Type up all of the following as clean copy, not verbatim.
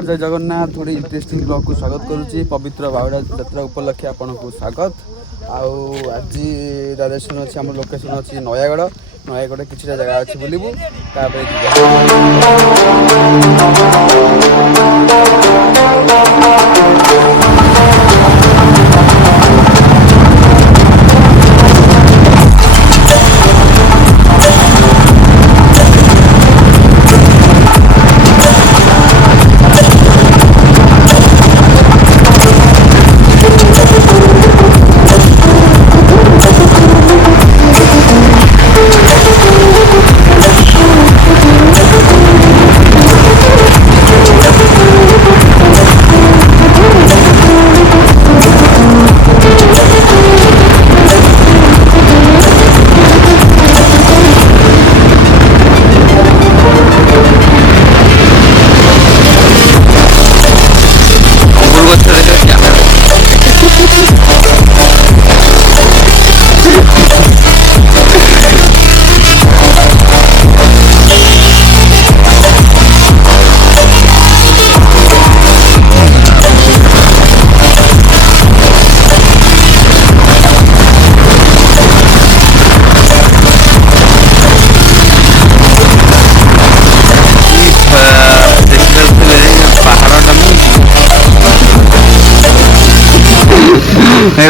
नमस्कार जय जगन्नाथ गोटे इंटरेस्टिंग ब्लॉग को स्वागत करुच्ची पवित्र बाहुड़ा यात्रा उपलक्षे आपन को स्वागत आज डायरेक्शन अच्छी आम लोकेशन अच्छी नयागढ़ नयागढ़ कि जगह अच्छी बुलू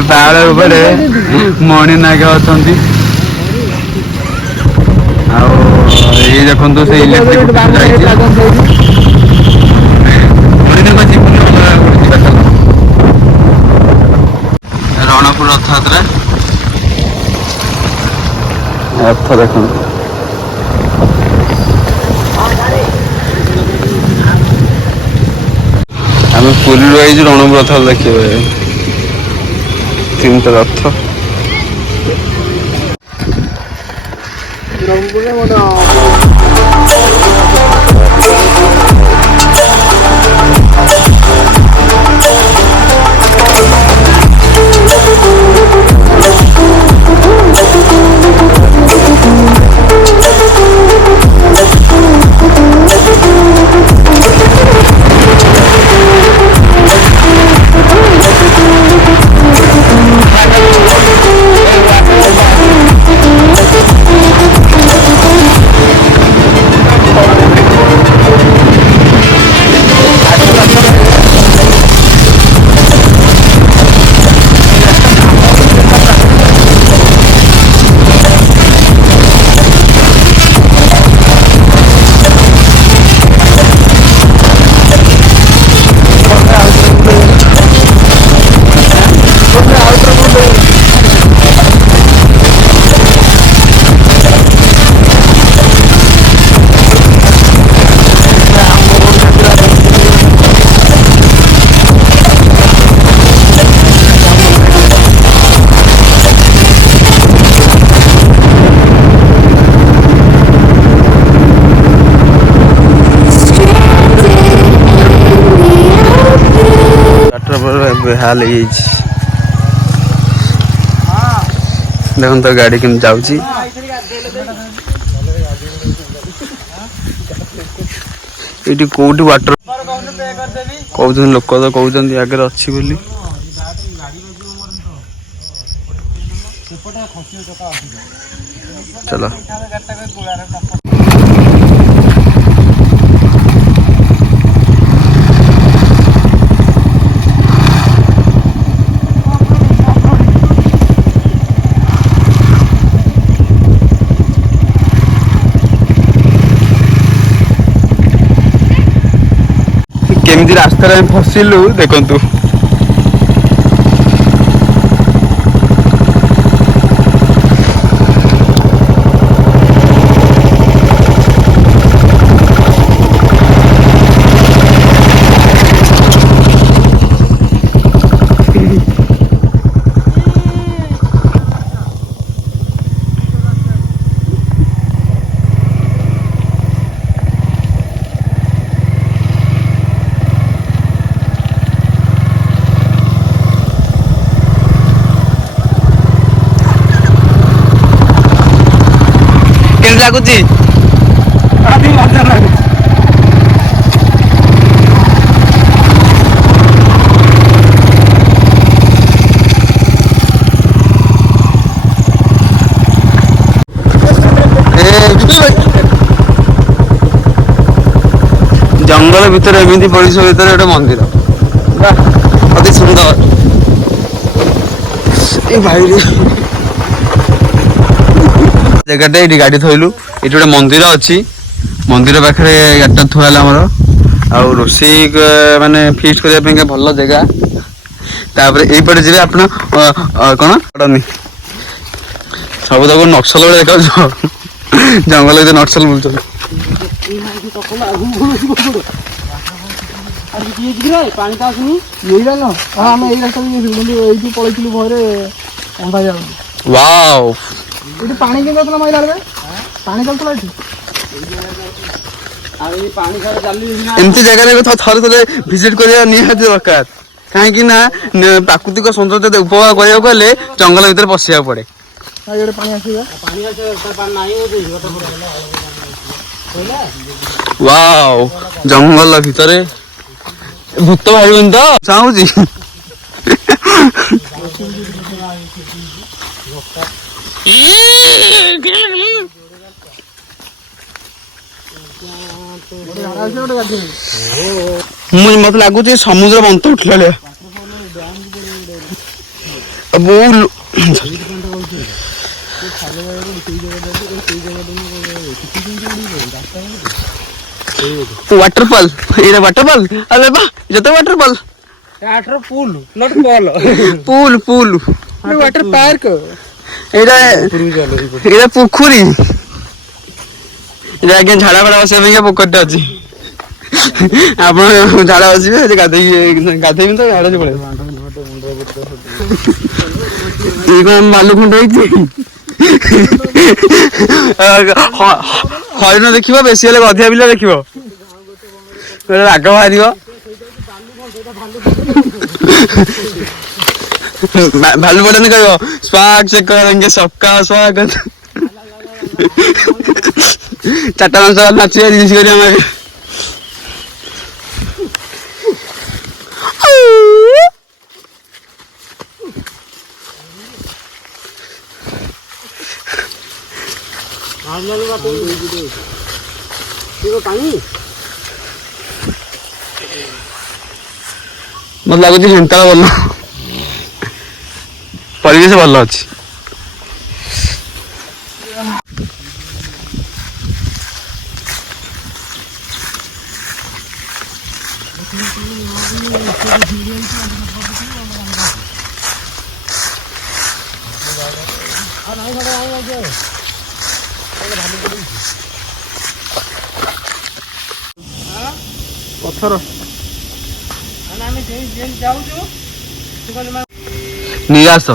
पहाड़ ऊपर मणि नाग अच्छा ये देखो से इलेक्ट्रिक रणपुर रथ यात्रा रथ देखो आम पुरी आई रणपुर रथ देखिए तीन रथ बेहाल देखो तो गाड़ी केम जाऊँगी ये कौटी वाटर कहते लोक तो कहते आगे अच्छी बोली चलो केमती रास्ता फसिलु देखु लगुच जंगल भितर एमती परिसर भितर गोटे मंदिर अति सुंदर भाई जगह ये गाड़ी थोलु ये गोटे मंदिर अच्छी मंदिर पाखे गाड़ी थुआल आमर आ रोषे माने फिस्ट करने भल जगह तापर यहीपटे जी आप कौन पड़नी सब तक नक्सल देखा जंगल भर नक्सल बुलूँ पानी तो आसुनी यही जान हाँ आम यही रास्ता ये पलैलु भयरे अंधा जाऊँ वाओ ये पानी के महिला पानी चलता एमती जगह थे थे विजिट करने निहाती दरकार कहीं प्राकृतिक सौंदर्य उपभोग करने गले जंगल भीतर पशिया पड़े वाओ जंगल भितर भूत बाहर तो चाहूँ मत लगुच समुद्र बंत उठला वाटरफॉल ये वाटरफॉल अरे बा जते waterfall water pool not ball pool pool water park एटा एटा पोखरी एटा आगे झाड़ा बड़ा बस पे पोखरी अच्छी आप झाड़ा बसबे गाधे गाधेबी तो झाड़ा पड़े बालुखंड हरिण देख बेसी हेल्ले अधिया बिल देख राग बाहर भालू पड़े कह स्वाग से करेंगे सबका स्वागत चार्टा मानस नाचे रिल्स कर मत लगुच हेन्ता भल परिवेश भल अच्छी पत्थर निराश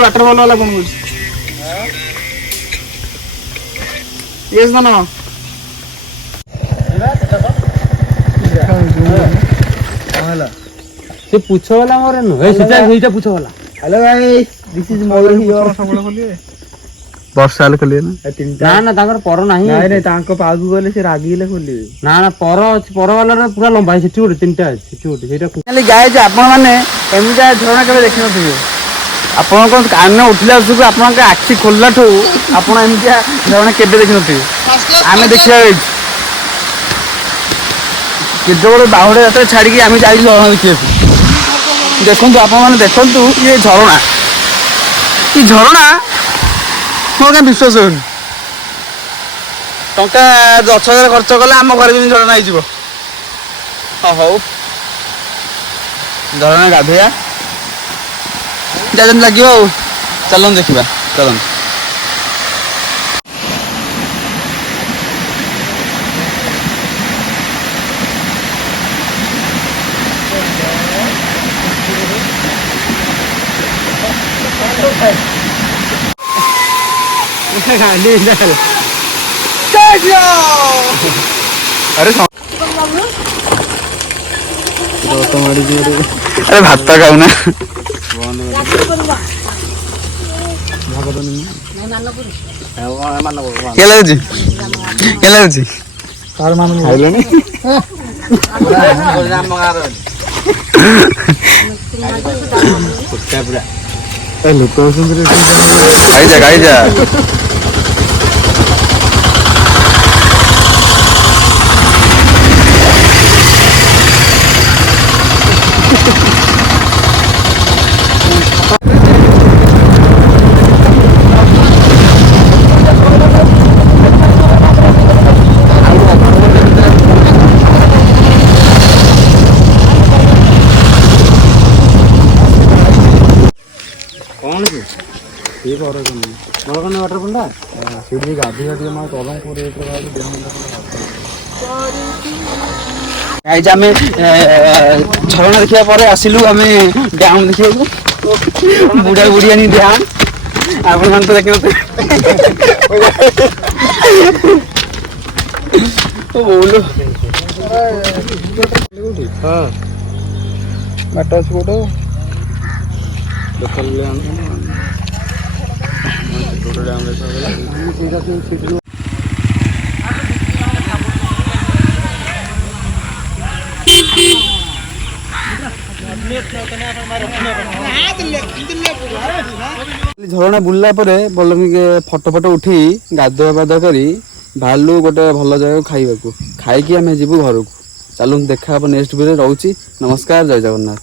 वाटरफॉल वाला कौन ये ना से पूछ वाला मोर नुहे सेटा पूछ वाला हेलो भाई दिस इज मोर हियर सबले खोलिए वर्षा हेल्ले खोलिए ना ना तांकर पर नाही नाही नाही तांको पागु गले से रागीले खोलिए ना ना पर पर वाला पूरा लंबा है सेठी गोटे तीनटा है सेठी गोटे सेटा खाली गाय जे आपण माने एमिजा झरना केबे देखि नथिबे आपण को कान उठिला सुक आपण के आखि खोलला ठो आपण एमिजा झरना केबे देखि नथिबे आमे देखिया केते बड़ बाहुडे यात्रा छाड़ी के आमे जाई झरना देखिए देखंतु आपण माने देखंतु ये झरना मो क्या विश्वास होनी टंका 10,000 खर्च कले आम घर भी झरना हो हौ झरना गाधोया जमी लगे चलन देखा चलन अरे अरे भात खाऊना ଗାଈ ଯା କଣ କି ସେ ବର ବରକଣ୍ଡ ୱାଟରଫଲଟା ସେଠି ଗାଧୋଇବା ଟିକେ ମା ତଲମ ପରେ ଗାଇଜ ଆମେ ଝରଣା ଦେଖିବା ପରେ ଆସିଲୁ ଆମେ ଡ୍ୟାମ ଦେଖିବାକୁ ବୁଢା ବୁଢିଆଣି ଡ୍ୟାମ ଆପଣମାନେ ତ ଦେଖିନଥିବେ ବାଟ ଅଛି କୋଉଟା ଝରଣା ବୁଲିଲା ପରେ ଭଲ ଫଟୋ ଫଟୋ ଉଠେଇ ଗାଧୁଆ ପାଧୁଆ କରି ବାହାରିଲୁ ଗୋଟେ ଭଲ ଜାଗାକୁ ଖାଇବାକୁ ଖାଇକି ଆମେ ଯିବୁ ଘରକୁ ଚାଲନ୍ତୁ ଦେଖା ହବ ନେକ୍ସଟ ଭିଡ଼ିଓରେ ରହୁଛି ନମସ୍କାର ଜୟ ଜଗନ୍ନାଥ